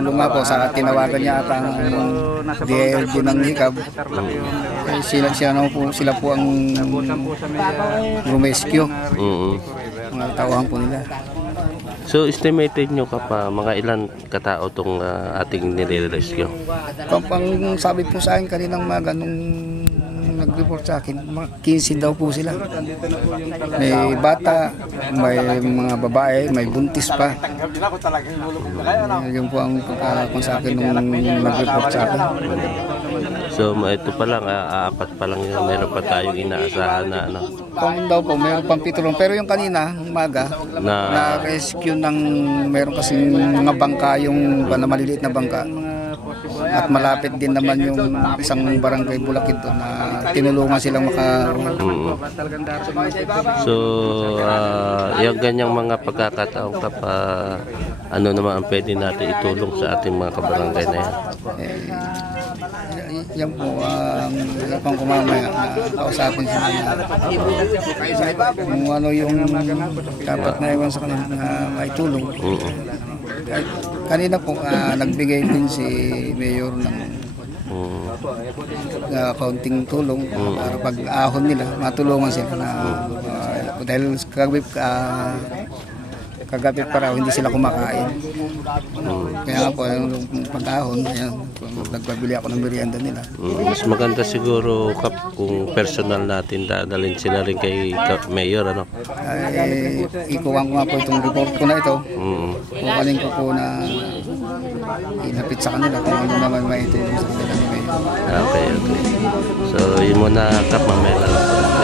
tumulong nga po sa tinawagan niya at ang DLG ng Hikab. Sila po ang rumescue. Mga tauhan po nila. So estimated nyo ka pa mga ilan katao itong ating nire-rescue? Pang sabi po sa akin kaninang maga nung nag-report sa akin, mga 15 daw po sila. May bata, may mga babae, may buntis pa. Yun po ang pagkakakon sa akin nung nag-report sa akin. So ito pa lang, apat pa lang yun, mayroon pa tayong inaasahan na ano? Kung daw po, mayroon pang pitulong. Pero yung kanina, umaga, na-rescue ng, mayroon kasing mga bangka, yung maliliit na bangka. At malapit din naman yung isang barangay Bulakid doon na tinulungan silang So, yung ganyang mga pagkakataon ano naman ang pwede natin itulong sa ating mga kabarangay na yan? Yan po, pang kumamaya na kausapin sila kung ano yung dapat na iwan sa kanila na maitulong. Kanina po, nagbigay din si Mayor ng kaunting tulong para pag-ahon nila, matulungan sila na dahil kagabi pa raw hindi sila kumakain. Kaya nga po, yung pag-ahon, nagpabili ako ng merienda nila. Mas maganda siguro kung personal natin dadalhin sila rin kay Mayor, ano? Ikuwang ko nga po itong report ko na ito. Kukaling ko po na inapit sa kanila kung ano naman maitulong sa kanila ni Mayor. Okay. So, yun muna Kap, mamaya lang po natin.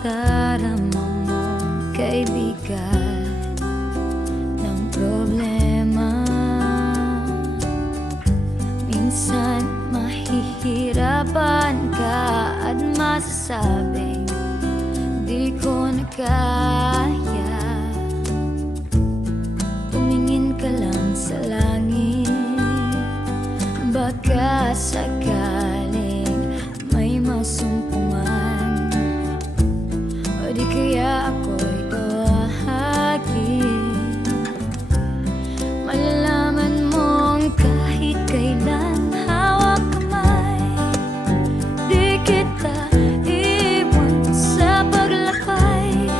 Darama mong kaibigan ng problema. Minsan mahihirapan ka at masasabing di ko na kaya. Tumingin ka lang sa langit, baka sakaling may masumpungan. Di kaya ako'y tuwahagin. Malalaman mong kahit kailan hawak kamay, di kita iwan sa paglakay.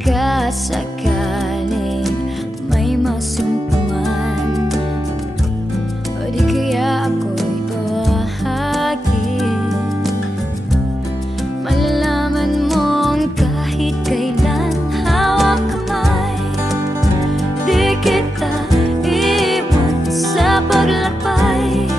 pagkasakaling may masumpungan, o di kaya ako'y bahagi. Malalaman mong kahit kailan hawak kamay, di kita iwan sa paglakbay.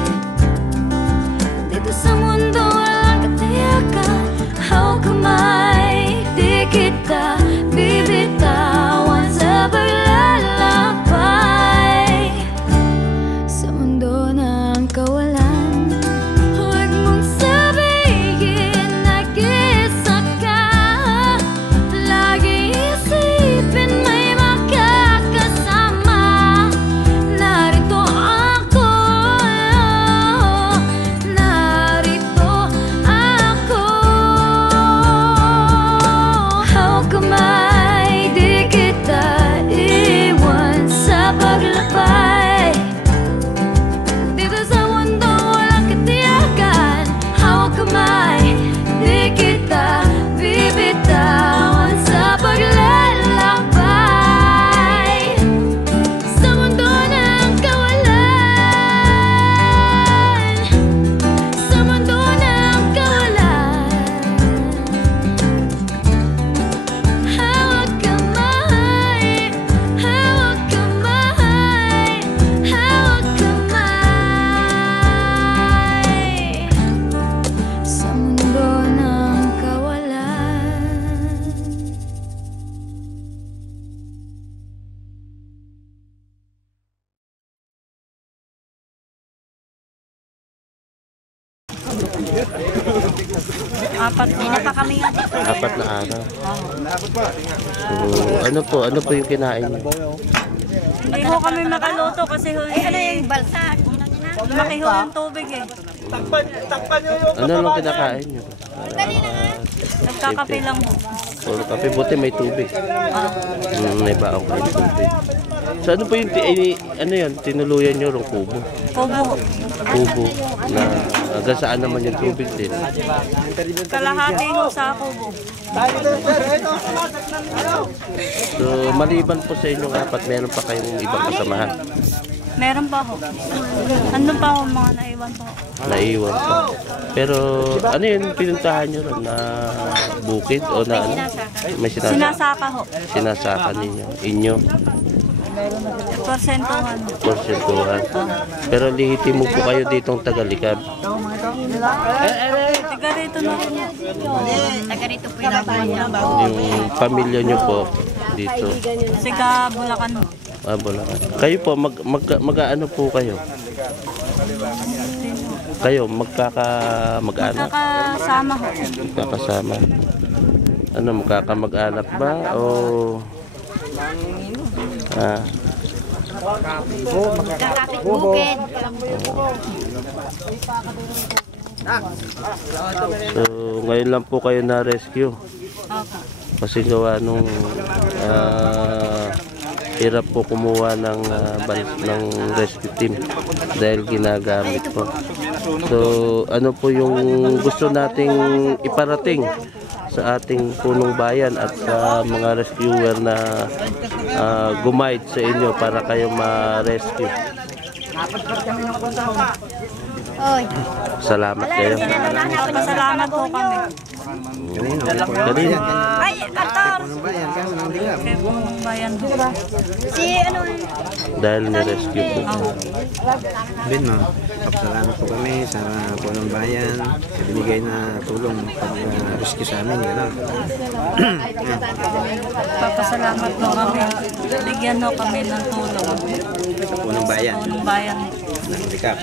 Dito sa mundo walang katiyakan, hawak kamay, di kita bibitawan sa paglalakbay. Sa mundo ng kawalan, huwag mong sabihin nag-isa ka. Lagi isipin may makakasama. Narito ako, narito ako. Hawak kamay, di kita iwan sa paglakbay. Dito sa mundo walang katiyakan, hawak kamay, di kita bibitawan sa paglalakbay. Sa mundo ng kawalan, sa mundo ng kawalan, hawak kamay, hawak kamay, hawak kamay. Sa mundo ng kawalan. Hindi na pa kami nga dito. 4 na araw. So, ano po yung kinain niyo? Hindi ho kami makaluto kasi ho ano yung balsa? Lumaki ho yung tubig eh. Ano lang kinakain niyo? Nagkakape lang ho. Puro kape, buti may tubig. May baong kayo tubig. So ano po yung, ano yan, tinuluyan niyo rong kubo? Kubo ho. Kubo na hanggang saan naman yung tubig din? Kalahati ho sa kubo. So maliban po sa inyong 4, meron pa kayong ibang kasamahan? Meron pa ho. Ano pa ho mga naiwan po. Naiwan pa. Pero ano yun, pinuntahan nyo ron na bukid o na ano? May sinasaka. Sinasaka ho. Sinasaka ninyo. Inyo. Porsentuhan. Porsentuhan. Pero lihitimo po kayo ditong Tagalikab. Tiga rito na rin. Taga rito po Yung pamilya nyo po dito. Siga Bulacan ho. Bulacan. Kayo po, mag-ano po kayo? Kayo, mag-anak? Magkakasama ho. Magkakasama. Ano, magkakamag-anak ba? O... Kakapit bukid. So, ngayon lang po kayo na-rescue. Opo. Kasi gawa nung hirap po kumuha ng rescue team dahil ginagamit po. So, ano po yung gusto nating iparating sa ating punong bayan at sa mga rescuer na gumaid sa inyo para kayo ma-rescue. Salamat kayo. Salamat po kami. Kanina. Ay, Arthur! Kaya punong bayan ho. Si ano? Dahil ni-rescue po. Bin mo, salamat po kami sa punong bayan sa binigay na tulong pag-rescue sa amin. Gano'n. Papasalamat po kami. Bigyan ho kami ng tulong. Sa punong bayan. Punong bayan. Nandikap.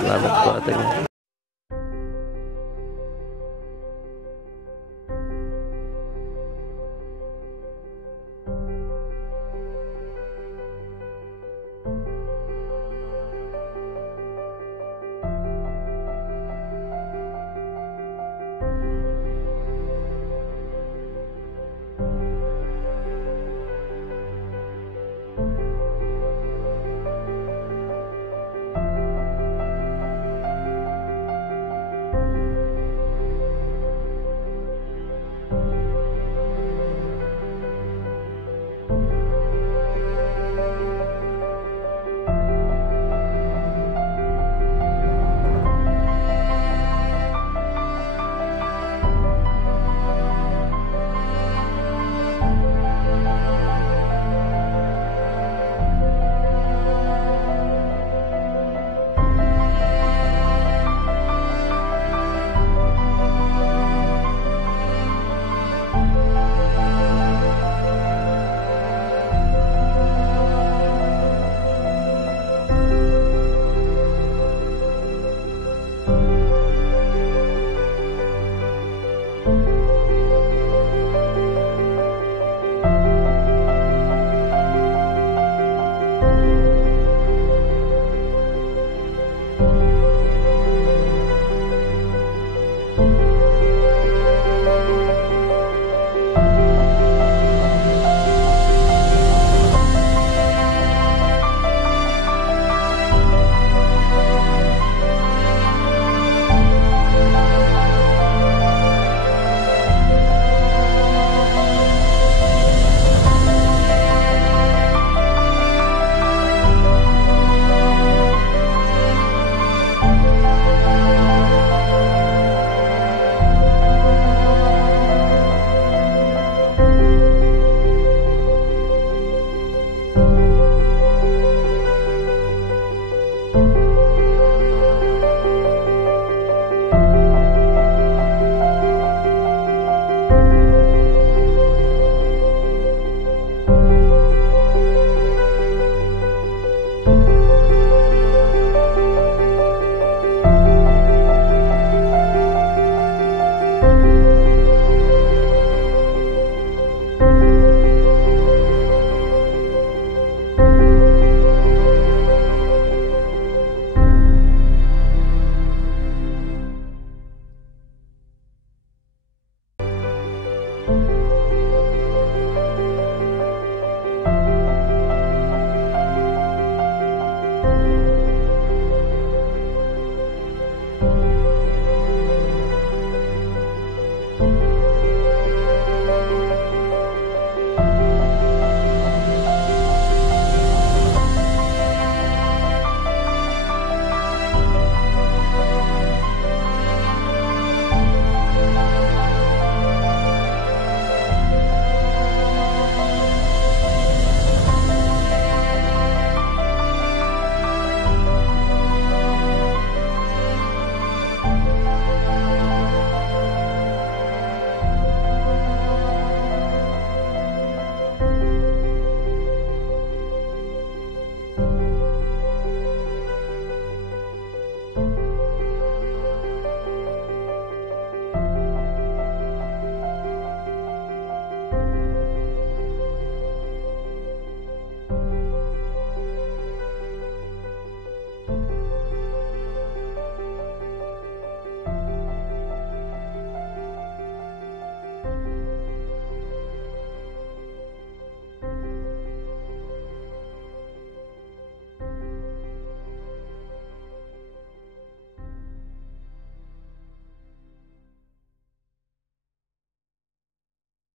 Salamat po ating.